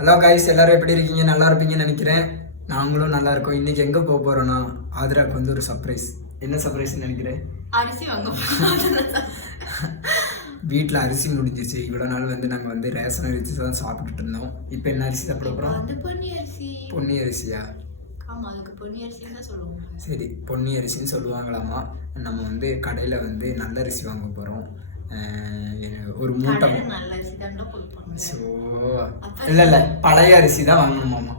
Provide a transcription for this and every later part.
Hello guys, எல்லாரும் எப்படி இருக்கீங்க? நல்லா இருப்பீங்கன்னு நினைக்கிறேன். நாங்களும் நல்லா இருக்கோம். இன்னைக்கு எங்கே போக போகிறோன்னா, ஆதிராவுக்கு வந்து ஒரு சர்ப்ரைஸ். என்ன சர்ப்ரைஸ்ன்னு நினைக்கிறேன்? அரிசி வாங்க வீட்டில் அரிசி முடிஞ்சிச்சு. இவ்வளோ நாள் வந்து நாங்கள் வந்து ரேஷன் அரிசி தான் சாப்பிட்டுட்டு இருந்தோம். இப்போ என்ன அரிசி சாப்பிட போகிறோம்? பொன்னி அரிசியா? சரி, பொன்னி அரிசின்னு சொல்லுவாங்களாமா. நம்ம வந்து கடையில் வந்து நல்ல அரிசி வாங்க போகிறோம். ஒரு மூட்டை. ஸோ இல்லை பழைய அரிசி தான் வாங்கணுமாம்மா.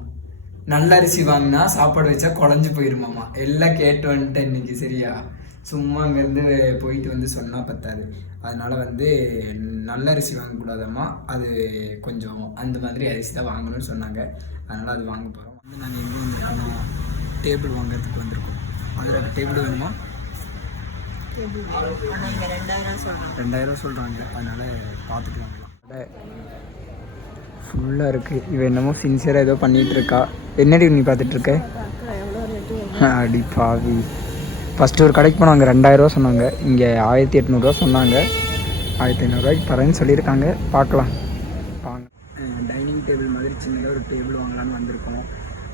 நல்ல அரிசி வாங்கினா சாப்பாடு வச்சா குழஞ்சி போயிருமாம்மா. எல்லாம் கேட்டு வந்துட்டேன் இன்னைக்கு. சரியா? சும்மா அங்கேருந்து போயிட்டு வந்து சொன்னால் பத்தாது. அதனால வந்து நல்ல அரிசி வாங்கக்கூடாதாம்மா. அது கொஞ்சம் அந்த மாதிரி அரிசி தான் வாங்கணும்னு சொன்னாங்க. அதனால் அது வாங்க போகிறோம். வந்து நாங்கள் எங்கே வந்துருக்கோம்? டேபிள் வாங்குறதுக்கு வந்திருக்கோம். அதில் டேபிள் வேணுமா? 2000 சொல்கிறாங்க. அதனால் பார்த்துட்டு வாங்கலாம். ஃபுல்லாக இருக்குது. இவன் என்னமோ சின்சியராக ஏதோ பண்ணிகிட்ருக்கா. என்னடி நீ பார்த்துட்ருக்க? அடி பாவி. ஃபஸ்ட்டு ஒரு கடைக்கு போனாங்க, 2000 சொன்னாங்க. இங்கே 1800 சொன்னாங்க. 1500 தரேன்னு சொல்லியிருக்காங்க. பார்க்கலாம் வாங்க. டைனிங் டேபிள் மாதிரி சின்னதாக ஒரு டேபிள் வாங்கலான்னு வந்திருக்கோம்.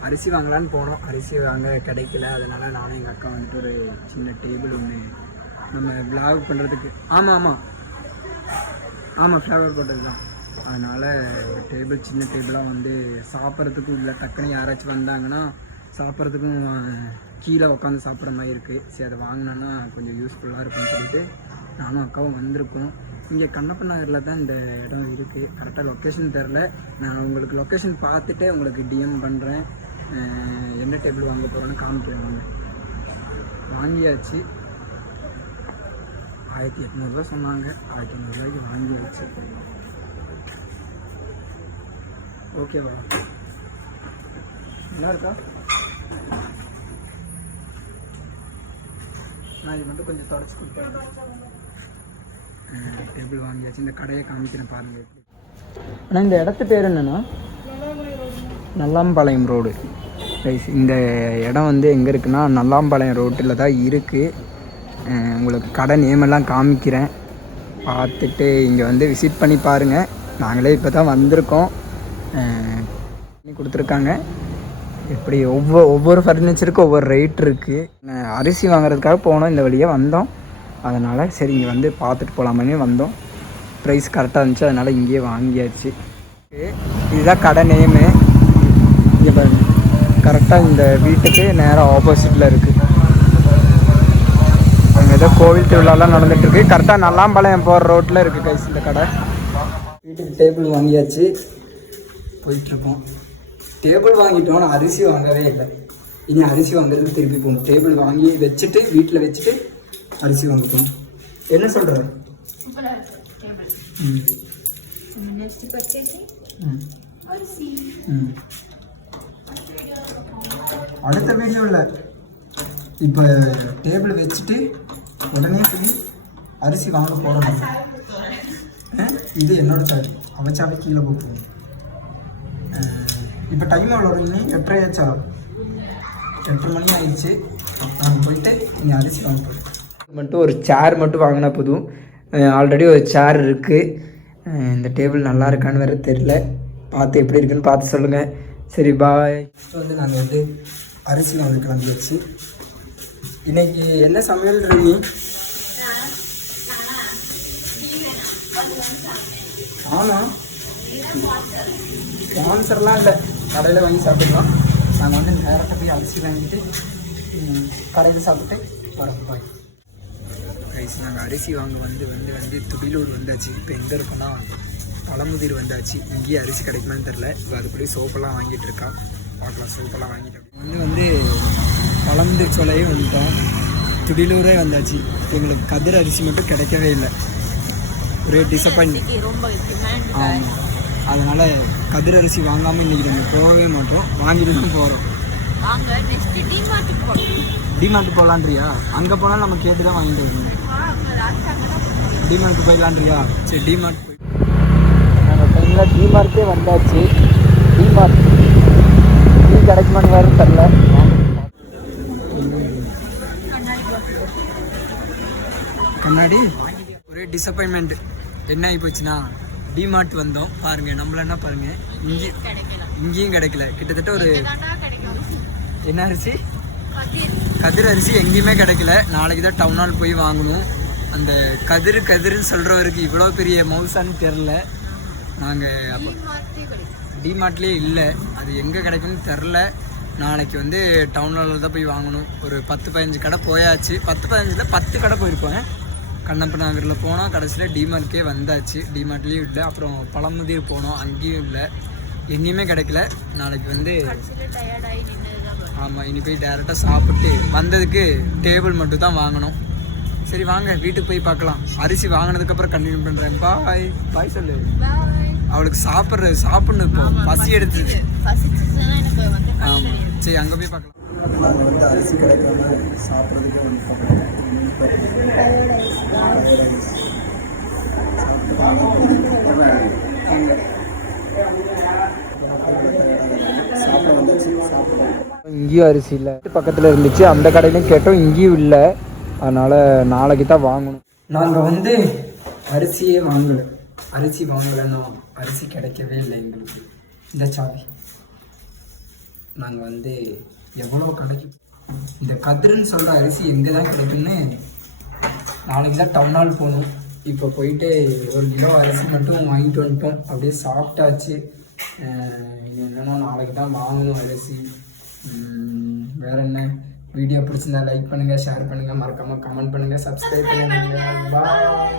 அரிசி வாங்கலான்னு போனோம். அரிசி வாங்க கிடைக்கல. அதனால் நானும் எங்கள் அக்கா வந்துட்டு ஒரு சின்ன டேபிள் ஒன்று நம்ம விளாக் பண்ணுறதுக்கு. ஆமாம் ஃப்ளவர் போட்டது தான். அதனால் டேபிள் சின்ன டேபிளாக வந்து சாப்பிட்றதுக்கும் இல்லை. டக்குன்னு யாராச்சும் வந்தாங்கன்னா சாப்பிட்றதுக்கும் கீழே உட்காந்து சாப்பிட்ற மாதிரி இருக்குது. சரி, அதை வாங்கினோன்னா கொஞ்சம் யூஸ்ஃபுல்லாக இருக்கும்னு சொல்லிட்டு நானும் அக்காவும் வந்திருக்கோம். இங்கே கண்ணப்ப நகரில் தான் இந்த இடம் இருக்குது. கரெக்டாக லொக்கேஷன் தெரில. நான் உங்களுக்கு லொக்கேஷன் பார்த்துட்டே உங்களுக்கு டிஎம் பண்ணுறேன். என்ன டேபிள் வாங்க போகிறோன்னு காமிக்கிறேன். வாங்கியாச்சு. 1800 சொன்னாங்க. 1500 வாங்கியாச்சு. ஓகேவா? நல்லா இருக்கா? நான் இது மட்டும் கொஞ்சம் தொடச்சி கொடுத்தேன். டேபிள் வாங்கியாச்சு. இந்த கடையை காமிக்கிறேன் பாருங்கள் எப்படி. ஆனால் இந்த இடத்து பேர் என்னென்னா நல்லாம்பாளையம் ரோடு. இந்த இடம் வந்து எங்கே இருக்குன்னா நல்லாம்பாளையம் ரோட்டில் தான் இருக்குது. உங்களுக்கு கடை நேமெல்லாம் காமிக்கிறேன். பார்த்துட்டு இங்கே வந்து விசிட் பண்ணி பாருங்கள். நாங்களே இப்போ தான் வந்திருக்கோம். கொடுத்துருக்காங்க. எப்படி ஒவ்வொரு ஃபர்னிச்சருக்கும் ஒவ்வொரு ரேட் இருக்குது. அரிசி வாங்குறதுக்காக போனோம், இந்த வழியாக வந்தோம். அதனால் சரி இங்கே வந்து பார்த்துட்டு போகலாமே வந்தோம். ப்ரைஸ் கரெக்டாக இருந்துச்சு, அதனால் இங்கேயே வாங்கியாச்சு. இதுதான் கடை நேமு. இங்கே பாருங்க, கரெக்டாக இந்த வீட்டுக்கு நேராக ஆப்போசிட்டில் இருக்குது. அங்கே ஏதோ கோவில் திருவிழாலாம் நடந்துகிட்ருக்கு. கரெக்டாக நல்லாம்பாளையம் போகிற ரோட்டில் இருக்குது கைஸ் இந்த கடை. வீட்டுக்கு டேபிள் வாங்கியாச்சு, போயிட்டுருக்கோம். டேபிள் வாங்கிட்டோம், நான் அரிசி வாங்கவே இல்லை. இனி அரிசி வாங்குறதுக்கு திருப்பி போகணும். டேபிள் வாங்கி வச்சுட்டு வீட்டில் வச்சுட்டு அரிசி வாங்கிக்கணும். என்ன சொல்கிற? அடுத்த வீடியோவில் இப்போ டேபிள் வச்சுட்டு உடனே போய் அரிசி வாங்க போகிறோம். இது என்னோட சார்ஜ். அமைச்சாவே கீழே போட்டுருவோம். இப்போ டைம் எவ்வளோ வருங்க? 8:30 ஆச்சா? 8:30 மணி ஆயிடுச்சு. நாங்கள் போயிட்டு இங்கே அரிசி வாங்க போகிறோம். மட்டும் ஒரு சேர் மட்டும் வாங்கினா போதும். ஆல்ரெடி ஒரு சேர் இருக்குது. இந்த டேபிள் நல்லா இருக்கான்னு வேறு தெரில. பார்த்து எப்படி இருக்குன்னு பார்த்து சொல்லுங்கள். சரி, பாய். ஃபஸ்ட்டு வந்து நாங்கள் வந்து அரிசி வாங்க கிளம்பியாச்சு. இன்னைக்கு என்ன சமையல் ரீ? ஆமாம், ஸ்பான்சர்லாம் இல்லை, கடையில் வாங்கி சாப்பிட்லாம். நாங்கள் வந்து நேரத்தை போய் அரிசி வாங்கிட்டு கடையில் சாப்பிட்டு வரோம். பாய் ரைஸ். நாங்கள் அரிசி வாங்க வந்து துடிலூர் வந்தாச்சு. இப்போ எங்கே இருக்கோன்னா பழமுதிர் வந்தாச்சு. இங்கேயே அரிசி கிடைக்குமான்னு தெரில. இப்போ அதுக்குள்ளேயே சோப்பெல்லாம் வாங்கிட்டு இருக்கா. பார்க்கலாம். சோப்பெல்லாம் வாங்கிட்டோம். வந்து பழமுதிர் சோலையே வந்துட்டோம். துடிலூரே வந்தாச்சு. எங்களுக்கு கதிர் அரிசி மட்டும் கிடைக்கவே இல்லை. ஒரே டிசப்பாயிண்ட். ஆமாம், அதனால் கதிர் அரிசி வாங்காமல் இன்றைக்கி நாங்கள் போகவே மாட்டோம். வாங்கிட்டு தான் போகிறோம். டிமார்ட் போகலான்றியா? அங்கே போனால் நம்ம கேட்டு தான் வாங்கிட்டு வரணும். டிமார்ட் போயிடலான்றியா? சரி, டிமார்ட் போய் நாங்கள் டைமில் டிமார்ட்டே வந்தாச்சு. டிமார்ட் டீ கிடைக்குமான்னு வேறு தெரில. கண்ணாடி ஒரே டிசப்பாயின்மெண்ட். என்ன ஆகி போச்சுன்னா டிமார்ட் வந்தோம். பாருங்கள் நம்மள என்ன பாருங்கள், இங்கேயும் கிடைக்கல. கிட்டத்தட்ட ஒரு என்ன அரிசி, கதிர் அரிசி எங்கேயுமே கிடைக்கல. நாளைக்கு தான் டவுன் ஹால் போய் வாங்கணும். அந்த கதிர்னு சொல்கிறவருக்கு இவ்வளோ பெரிய மவுசான்னு தெரில. நாங்கள் அப்போ டிமார்ட்லேயே இல்லை, அது எங்கே கிடைக்கும்னு தெரில. நாளைக்கு வந்து டவுன் ஹாலில் தான் போய் வாங்கணும். ஒரு 10-15 கடை போயாச்சு. 10 கடை போயிருப்போங்க. கண்ணப்ப நகரில் போனால் கடைசியில் டிமார்ட்கே வந்தாச்சு. டிமார்ட்லேயும் இல்லை. அப்புறம் பழமுதிர் போனோம், அங்கேயும் இல்லை. எங்கேயுமே கிடைக்கல. நாளைக்கு வந்து ஆமாம், இனி போய் டேரெக்டாக சாப்பிட்டு வந்ததுக்கு டேபிள் மட்டும் தான் வாங்கணும். சரி வாங்க வீட்டுக்கு போய் பார்க்கலாம். அரிசி வாங்கினதுக்கப்புறம் கண்டினியூ பண்ணுறேன். பாய் சொல்லு. அவளுக்கு சாப்பிடணும் இப்போ பசி எடுத்துது. ஆமாம், சரி அங்கே போய் பார்க்கலாம். நாங்கள் வந்து அரிசி கிடைக்காம சாப்பிட்றதுக்கு வந்து இங்கேயும் அரிசி இல்லை. பக்கத்தில் இருந்துச்சு, அந்த கடையிலையும் கேட்டோம், இங்கேயும் இல்லை. அதனால் நாளைக்கு தான் வாங்கணும். நாங்கள் வந்து அரிசியே வாங்கலை. அரிசி வாங்கலைன்னா அரிசி கிடைக்கவே இல்லை எங்களுக்கு. இந்த சாவி நாங்கள் வந்து எவ்வளோ கடைக்கு இந்த கதிர்னு சொல்கிற அரிசி எங்கே தான் கிடைக்குன்னு நாளைக்கு தான் டவுன் ஹால் போகணும். இப்போ போயிட்டு 1 கிலோ அரிசி மட்டும் வாங்கிட்டு வந்துட்டோம். அப்படியே சாப்பிட்டாச்சு. என்னென்னா நாளைக்கு தான் வாங்கணும் அரிசி. வேறு என்ன, வீடியோ பிடிச்சிருந்தா லைக் பண்ணுங்கள், ஷேர் பண்ணுங்கள், மறக்காமல் கமெண்ட் பண்ணுங்கள், சப்ஸ்கிரைப் பண்ணுங்கள். பாய்.